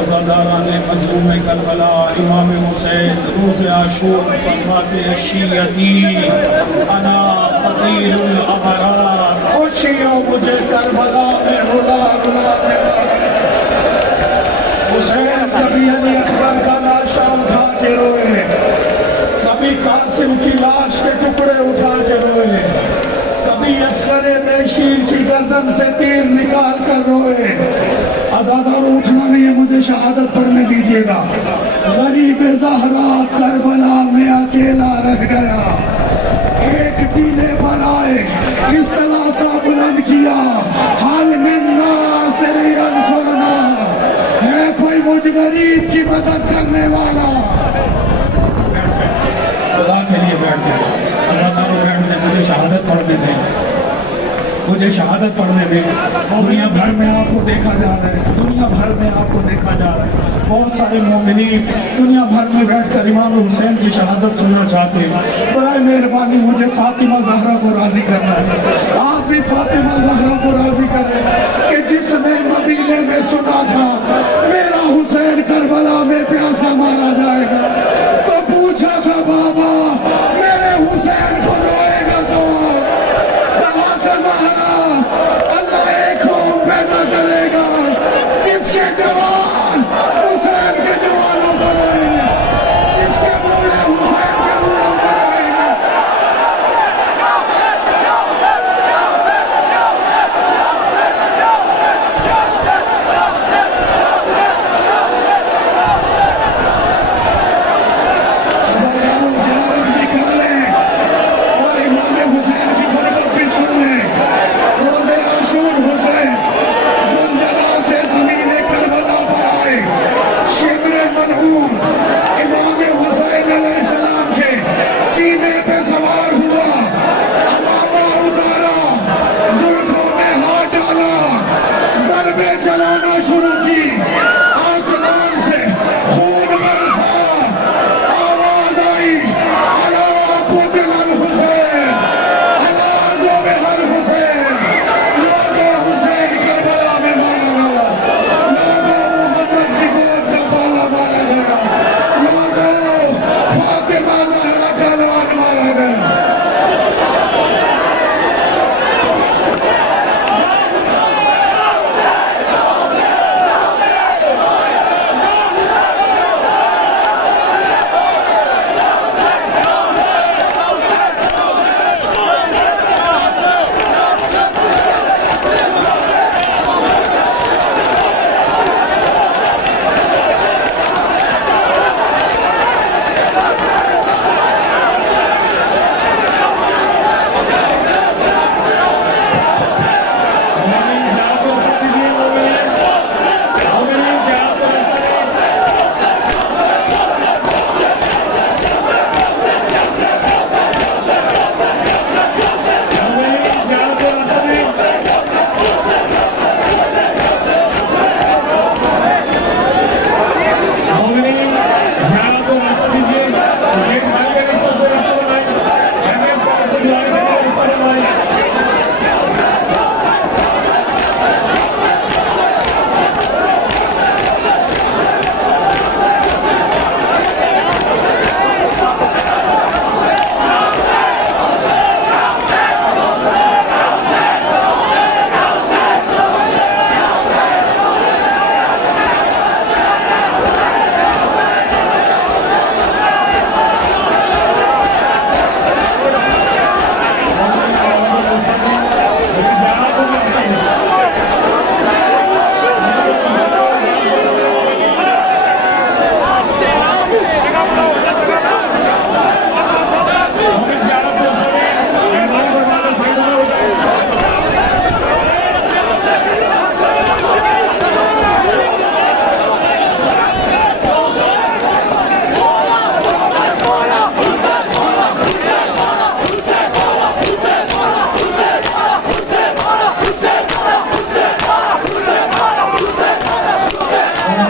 अज़ादाराने मज़लूम Karbala इमाम हुसैन रोज़ आशूर फरमाते शियती अना क़तीलुल अबरार, खुशियों मुझे करबला में रुला रुला हुसैन कभी अली अकबर का लाशा उठा के रोए, कभी कासिम की लाश के टुकड़े उठा के रोए, कभी अस्करे बेशीर की गर्दन से तीर निकाल कर रोए। अज़ादार उठना नहीं है, मुझे शहादत पढ़ने दीजिएगा। गरीब ज़हरा करबला में अकेला रह गया, एक टीले पर आए इस तरह सा बुलंद किया, हाल मिन्ना सिरी अंसुरना, है कोई मुझ गरीब की मदद करने वाला। खुदा के लिए बैठ जाए, अज़ादार बैठ जाए, मुझे शहादत पढ़ने दें, मुझे शहादत पढ़ने दें। दुनिया भर में आपको देखा जा रहा है, दुनिया भर में आपको देखा जा रहा है। बहुत सारे मोमिनी दुनिया भर में बैठकर इमाम हुसैन की शहादत सुनना चाहते हैं। बड़ा मेहरबानी मुझे फातिमा ज़हरा को राजी करना है, आप भी फातिमा ज़हरा को राजी करें कि जिसने मदीने में सुना था मेरा हुसैन करबला में प्यासा मारा जाएगा, तो पूछा था बाबा मेरे हुसैन को रोएगा तो अल्लाह एक कौम पैदा करेगा जिसके जवान हुसैन के जवानों पर रहेंगे, जिसके बूढ़े हुसैन के बूढ़ों पर रहेंगे।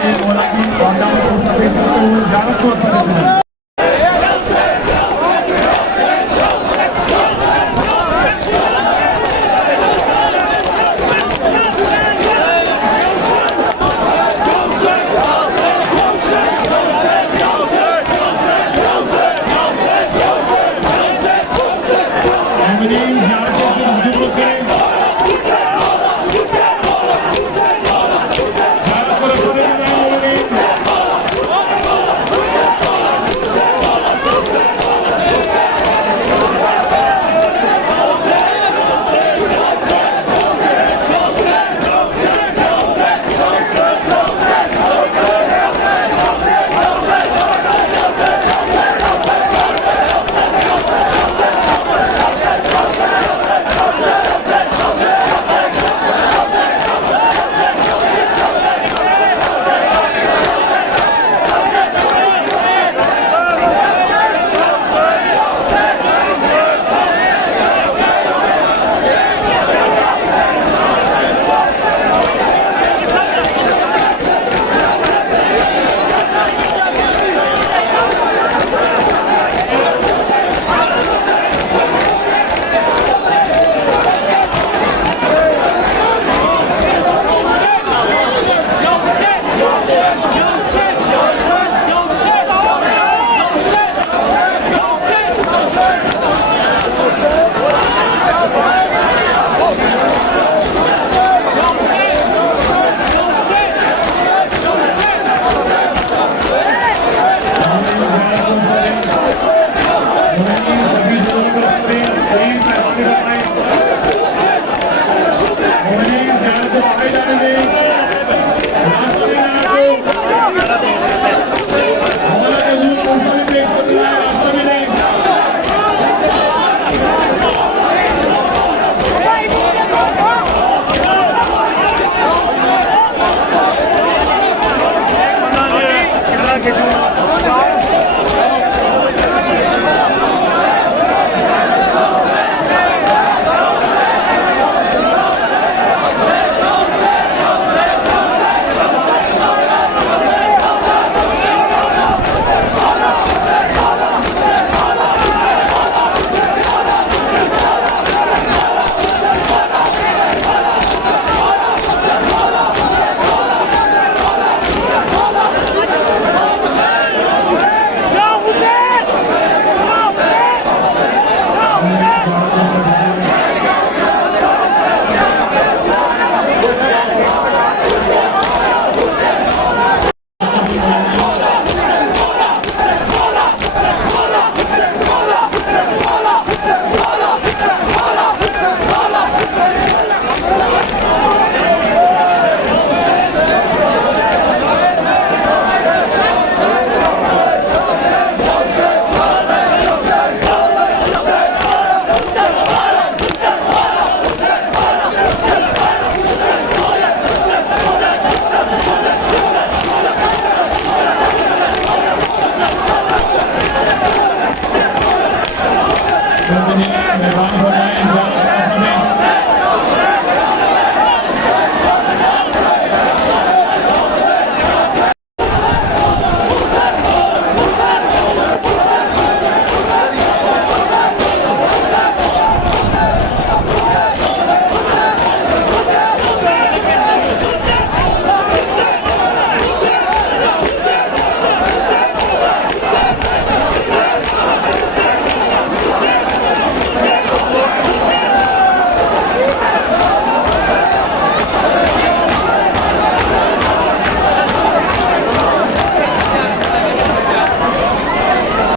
मौला की और दावत को सफेद करते हुए ज़ियारत को सफेद